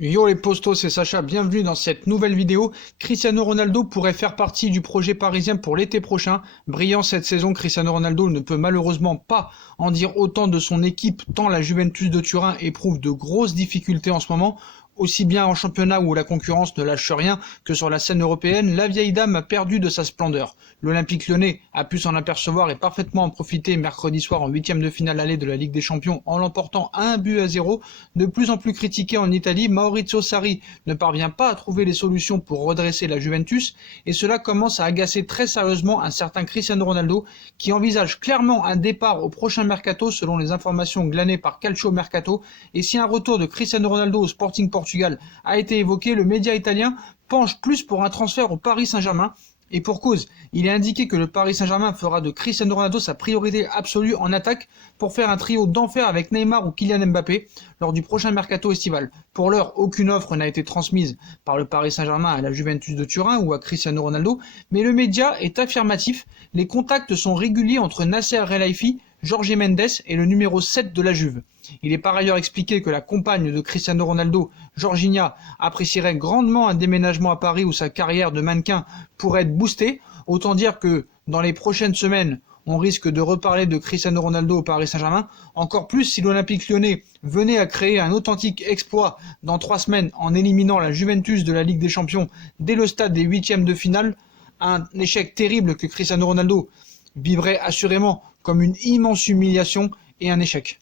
Yo les postos, c'est Sacha, bienvenue dans cette nouvelle vidéo. Cristiano Ronaldo pourrait faire partie du projet parisien pour l'été prochain. Brillant cette saison, Cristiano Ronaldo ne peut malheureusement pas en dire autant de son équipe tant la Juventus de Turin éprouve de grosses difficultés en ce moment. Aussi bien en championnat où la concurrence ne lâche rien que sur la scène européenne, la vieille dame a perdu de sa splendeur. L'Olympique Lyonnais a pu s'en apercevoir et parfaitement en profiter mercredi soir en huitième de finale aller de la Ligue des Champions en l'emportant 1-0. De plus en plus critiqué en Italie, Maurizio Sarri ne parvient pas à trouver les solutions pour redresser la Juventus et cela commence à agacer très sérieusement un certain Cristiano Ronaldo qui envisage clairement un départ au prochain mercato selon les informations glanées par Calcio Mercato. Et si un retour de Cristiano Ronaldo au Sporting Portugal a été évoqué, le média italien penche plus pour un transfert au Paris Saint-Germain. Et pour cause, il est indiqué que le Paris Saint-Germain fera de Cristiano Ronaldo sa priorité absolue en attaque pour faire un trio d'enfer avec Neymar ou Kylian Mbappé lors du prochain mercato estival. Pour l'heure, aucune offre n'a été transmise par le Paris Saint-Germain à la Juventus de Turin ou à Cristiano Ronaldo, mais le média est affirmatif. Les contacts sont réguliers entre Nasser Khelaifi, Jorge Mendes et le numéro 7 de la Juve. Il est par ailleurs expliqué que la compagne de Cristiano Ronaldo, Georgina, apprécierait grandement un déménagement à Paris où sa carrière de mannequin pourrait être boostée. Autant dire que dans les prochaines semaines, on risque de reparler de Cristiano Ronaldo au Paris Saint-Germain, encore plus si l'Olympique Lyonnais venait à créer un authentique exploit dans 3 semaines en éliminant la Juventus de la Ligue des Champions dès le stade des huitièmes de finale, un échec terrible que Cristiano Ronaldo vivrait assurément comme une immense humiliation et un échec.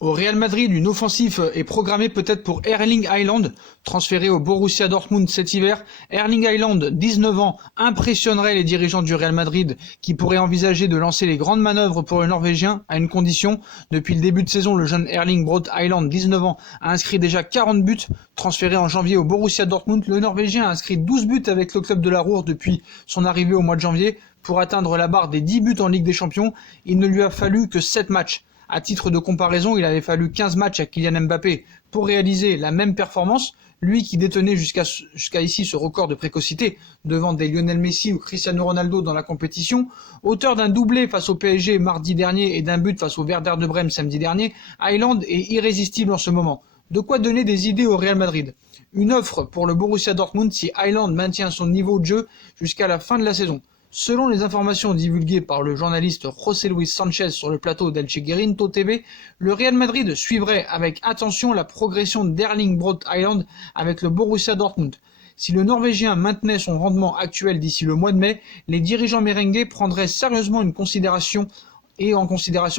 Au Real Madrid, une offensive est programmée peut-être pour Erling Haaland, transféré au Borussia Dortmund cet hiver. Erling Haaland, 19 ans, impressionnerait les dirigeants du Real Madrid qui pourraient envisager de lancer les grandes manœuvres pour le Norvégien à une condition. Depuis le début de saison, le jeune Erling Braut Haaland, 19 ans, a inscrit déjà 40 buts. Transféré en janvier au Borussia Dortmund, le Norvégien a inscrit 12 buts avec le club de la Ruhr depuis son arrivée au mois de janvier. Pour atteindre la barre des 10 buts en Ligue des Champions, il ne lui a fallu que 7 matchs. À titre de comparaison, il avait fallu 15 matchs à Kylian Mbappé pour réaliser la même performance, lui qui détenait jusqu'à ici ce record de précocité devant des Lionel Messi ou Cristiano Ronaldo dans la compétition. Auteur d'un doublé face au PSG mardi dernier et d'un but face au Werder de Brême samedi dernier, Haaland est irrésistible en ce moment. De quoi donner des idées au Real Madrid. Une offre pour le Borussia Dortmund si Haaland maintient son niveau de jeu jusqu'à la fin de la saison. Selon les informations divulguées par le journaliste José Luis Sanchez sur le plateau d'Elche Guerinto TV, le Real Madrid suivrait avec attention la progression d'Erling Braut Haaland avec le Borussia Dortmund. Si le Norvégien maintenait son rendement actuel d'ici le mois de mai, les dirigeants merengues prendraient sérieusement en considération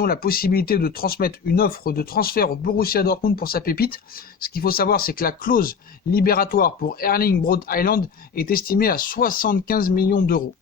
la possibilité de transmettre une offre de transfert au Borussia Dortmund pour sa pépite. Ce qu'il faut savoir, c'est que la clause libératoire pour Erling Braut Haaland est estimée à 75 millions d'euros.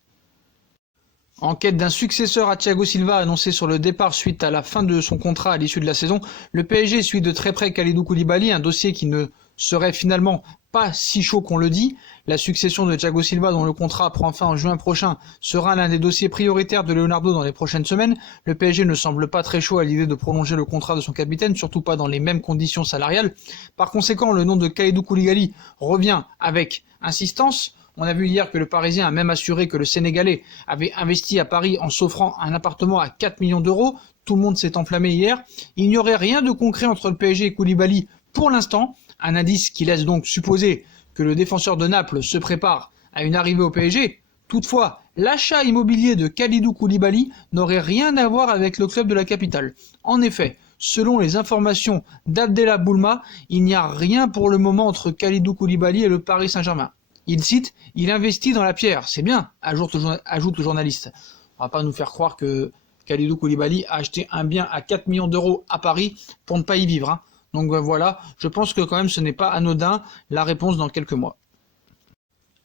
En quête d'un successeur à Thiago Silva annoncé sur le départ suite à la fin de son contrat à l'issue de la saison, le PSG suit de très près Kalidou Koulibaly, un dossier qui ne serait finalement pas si chaud qu'on le dit. La succession de Thiago Silva, dont le contrat prend fin en juin prochain, sera l'un des dossiers prioritaires de Leonardo dans les prochaines semaines. Le PSG ne semble pas très chaud à l'idée de prolonger le contrat de son capitaine, surtout pas dans les mêmes conditions salariales. Par conséquent, le nom de Kalidou Koulibaly revient avec insistance. On a vu hier que le Parisien a même assuré que le Sénégalais avait investi à Paris en s'offrant un appartement à 4 millions d'euros. Tout le monde s'est enflammé hier. Il n'y aurait rien de concret entre le PSG et Koulibaly pour l'instant. Un indice qui laisse donc supposer que le défenseur de Naples se prépare à une arrivée au PSG. Toutefois, l'achat immobilier de Kalidou Koulibaly n'aurait rien à voir avec le club de la capitale. En effet, selon les informations d'Abdellah Boulma, il n'y a rien pour le moment entre Kalidou Koulibaly et le Paris Saint-Germain. Il cite « Il investit dans la pierre ». C'est bien, ajoute le journaliste. On va pas nous faire croire que Kalidou Koulibaly a acheté un bien à 4 millions d'euros à Paris pour ne pas y vivre. Hein. Donc voilà, je pense que quand même ce n'est pas anodin la réponse dans quelques mois.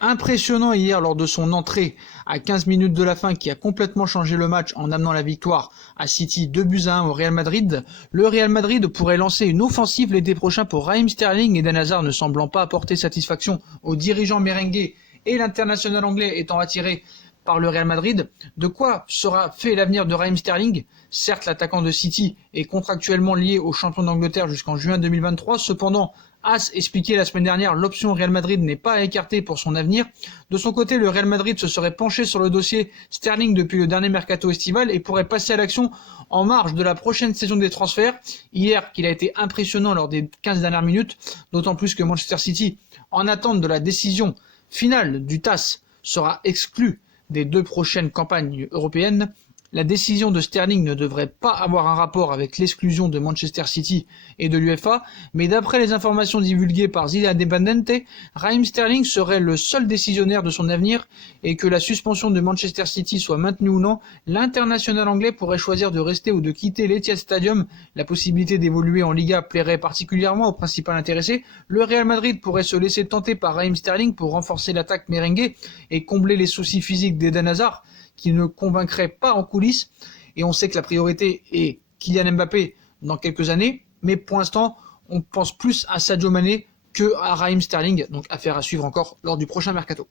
Impressionnant hier lors de son entrée à 15 minutes de la fin qui a complètement changé le match en amenant la victoire à City 2-1 au Real Madrid. Le Real Madrid pourrait lancer une offensive l'été prochain pour Raheem Sterling, Eden Hazard ne semblant pas apporter satisfaction aux dirigeants merengues et l'international anglais étant attiré par le Real Madrid. De quoi sera fait l'avenir de Raheem Sterling? Certes, l'attaquant de City est contractuellement lié au champion d'Angleterre jusqu'en juin 2023, cependant, AS expliquait la semaine dernière, l'option Real Madrid n'est pas à écarter pour son avenir. De son côté, le Real Madrid se serait penché sur le dossier Sterling depuis le dernier mercato estival et pourrait passer à l'action en marge de la prochaine saison des transferts. Hier, qu'il a été impressionnant lors des 15 dernières minutes, d'autant plus que Manchester City, en attente de la décision finale du TAS, sera exclu des 2 prochaines campagnes européennes. La décision de Sterling ne devrait pas avoir un rapport avec l'exclusion de Manchester City et de l'UEFA, mais d'après les informations divulguées par The Independent, Raheem Sterling serait le seul décisionnaire de son avenir et que la suspension de Manchester City soit maintenue ou non, l'international anglais pourrait choisir de rester ou de quitter l'Etihad Stadium. La possibilité d'évoluer en Liga plairait particulièrement au principal intéressé. Le Real Madrid pourrait se laisser tenter par Raheem Sterling pour renforcer l'attaque merengue et combler les soucis physiques d'Eden Hazard, qui ne convaincrait pas en coulisses, et on sait que la priorité est Kylian Mbappé dans quelques années, mais pour l'instant, on pense plus à Sadio Mané que à Raheem Sterling, donc affaire à suivre encore lors du prochain mercato.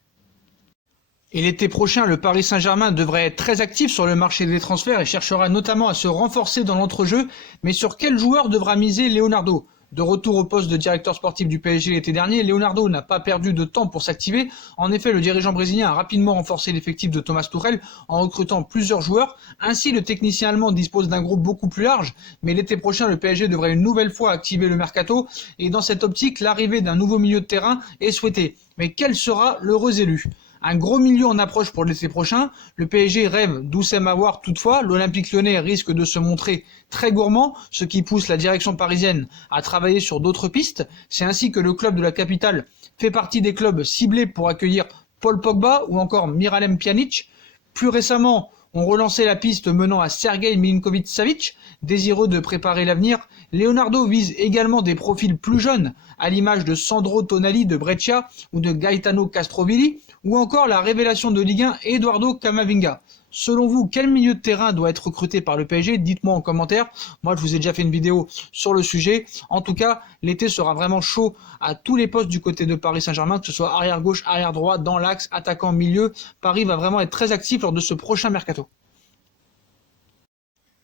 Et l'été prochain, le Paris Saint-Germain devrait être très actif sur le marché des transferts et cherchera notamment à se renforcer dans l'entrejeu, mais sur quel joueur devra miser Leonardo ? De retour au poste de directeur sportif du PSG l'été dernier, Leonardo n'a pas perdu de temps pour s'activer. En effet, le dirigeant brésilien a rapidement renforcé l'effectif de Thomas Tuchel en recrutant plusieurs joueurs. Ainsi, le technicien allemand dispose d'un groupe beaucoup plus large, mais l'été prochain, le PSG devrait une nouvelle fois activer le mercato et dans cette optique, l'arrivée d'un nouveau milieu de terrain est souhaitée. Mais quel sera l'heureux élu ? Un gros milieu en approche pour l'été prochain. Le PSG rêve d'Oussem Aouar toutefois. L'Olympique Lyonnais risque de se montrer très gourmand, ce qui pousse la direction parisienne à travailler sur d'autres pistes. C'est ainsi que le club de la capitale fait partie des clubs ciblés pour accueillir Paul Pogba ou encore Miralem Pjanic. Plus récemment, on relançait la piste menant à Sergei Milinkovic-Savic, désireux de préparer l'avenir. Leonardo vise également des profils plus jeunes, à l'image de Sandro Tonali de Brescia ou de Gaetano Castrovilli, ou encore la révélation de Ligue 1 Eduardo Camavinga. Selon vous, quel milieu de terrain doit être recruté par le PSG ? Dites-moi en commentaire. Moi, je vous ai déjà fait une vidéo sur le sujet. En tout cas, l'été sera vraiment chaud à tous les postes du côté de Paris Saint-Germain, que ce soit arrière gauche, arrière droit, dans l'axe, attaquant, milieu. Paris va vraiment être très actif lors de ce prochain mercato.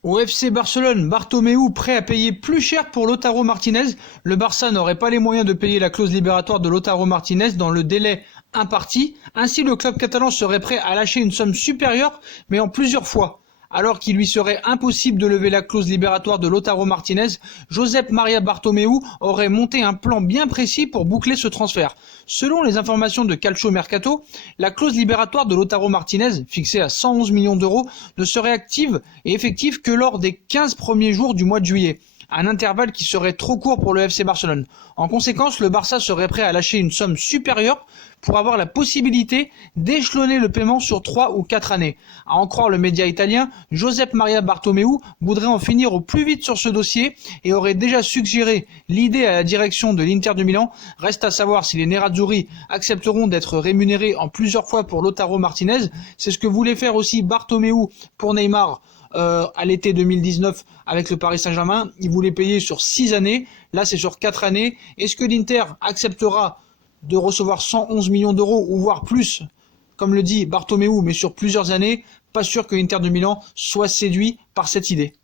Au FC Barcelone, Bartomeu prêt à payer plus cher pour Lautaro Martinez. Le Barça n'aurait pas les moyens de payer la clause libératoire de Lautaro Martinez dans le délai imparti. Ainsi, le club catalan serait prêt à lâcher une somme supérieure, mais en plusieurs fois. Alors qu'il lui serait impossible de lever la clause libératoire de Lautaro Martinez, Josep Maria Bartomeu aurait monté un plan bien précis pour boucler ce transfert. Selon les informations de Calcio Mercato, la clause libératoire de Lautaro Martinez, fixée à 111 millions d'euros, ne serait active et effective que lors des 15 premiers jours du mois de juillet. Un intervalle qui serait trop court pour le FC Barcelone. En conséquence, le Barça serait prêt à lâcher une somme supérieure pour avoir la possibilité d'échelonner le paiement sur 3 ou 4 années. À en croire le média italien, Josep Maria Bartomeu voudrait en finir au plus vite sur ce dossier et aurait déjà suggéré l'idée à la direction de l'Inter de Milan. Reste à savoir si les Nerazzurri accepteront d'être rémunérés en plusieurs fois pour Lautaro Martinez. C'est ce que voulait faire aussi Bartomeu pour Neymar à l'été 2019 avec le Paris Saint-Germain. Il voulait payer sur 6 années, là c'est sur 4 années. Est-ce que l'Inter acceptera de recevoir 111 millions d'euros ou voire plus, comme le dit Bartomeu, mais sur plusieurs années? Pas sûr que l'Inter de Milan soit séduit par cette idée.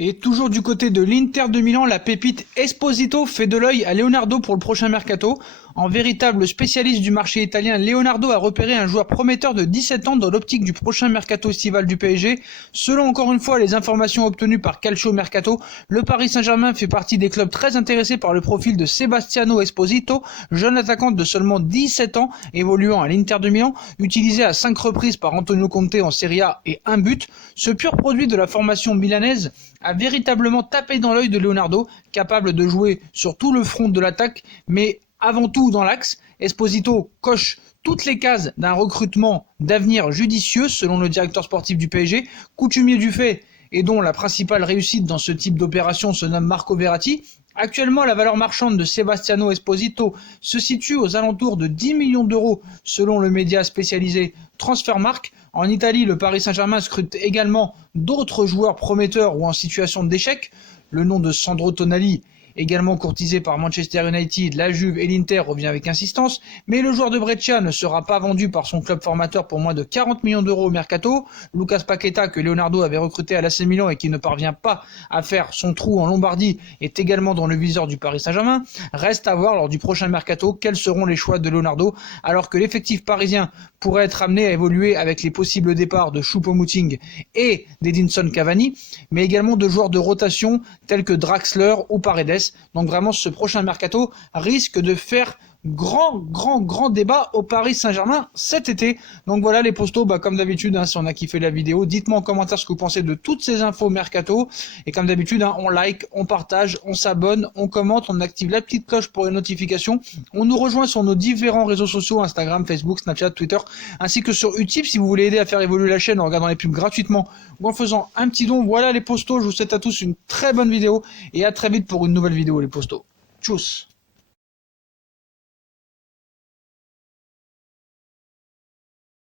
Et toujours du côté de l'Inter de Milan, la pépite Esposito fait de l'œil à Leonardo pour le prochain mercato. En véritable spécialiste du marché italien, Leonardo a repéré un joueur prometteur de 17 ans dans l'optique du prochain mercato estival du PSG. Selon encore une fois les informations obtenues par Calcio Mercato, le Paris Saint-Germain fait partie des clubs très intéressés par le profil de Sebastiano Esposito, jeune attaquant de seulement 17 ans évoluant à l'Inter de Milan, utilisé à 5 reprises par Antonio Conte en Serie A et 1 but. Ce pur produit de la formation milanaise a véritablement tapé dans l'œil de Leonardo, capable de jouer sur tout le front de l'attaque, mais avant tout dans l'axe. Esposito coche toutes les cases d'un recrutement d'avenir judicieux selon le directeur sportif du PSG, coutumier du fait et dont la principale réussite dans ce type d'opération se nomme Marco Verratti. Actuellement, la valeur marchande de Sebastiano Esposito se situe aux alentours de 10 millions d'euros selon le média spécialisé Transfermarkt. En Italie, le Paris Saint-Germain scrute également d'autres joueurs prometteurs ou en situation d'échec. Le nom de Sandro Tonali également courtisé par Manchester United, la Juve et l'Inter, revient avec insistance, mais le joueur de Brescia ne sera pas vendu par son club formateur pour moins de 40 millions d'euros au mercato. Lucas Paqueta, que Leonardo avait recruté à l'AC Milan et qui ne parvient pas à faire son trou en Lombardie, est également dans le viseur du Paris Saint-Germain. Reste à voir lors du prochain mercato quels seront les choix de Leonardo, alors que l'effectif parisien pourrait être amené à évoluer avec les possibles départs de Choupo-Moting et d'Edinson Cavani, mais également de joueurs de rotation tels que Draxler ou Paredes. Donc vraiment, ce prochain mercato risque de faire grand débat au Paris Saint-Germain cet été. Donc voilà les postos, comme d'habitude, si on a kiffé la vidéo, dites-moi en commentaire ce que vous pensez de toutes ces infos mercato, et comme d'habitude, on like, on partage, on s'abonne, on commente, on active la petite cloche pour les notifications, on nous rejoint sur nos différents réseaux sociaux, Instagram, Facebook, Snapchat, Twitter, ainsi que sur Utip si vous voulez aider à faire évoluer la chaîne en regardant les pubs gratuitement ou en faisant un petit don. Voilà les postos, je vous souhaite à tous une très bonne vidéo et à très vite pour une nouvelle vidéo les postos. Tchuss.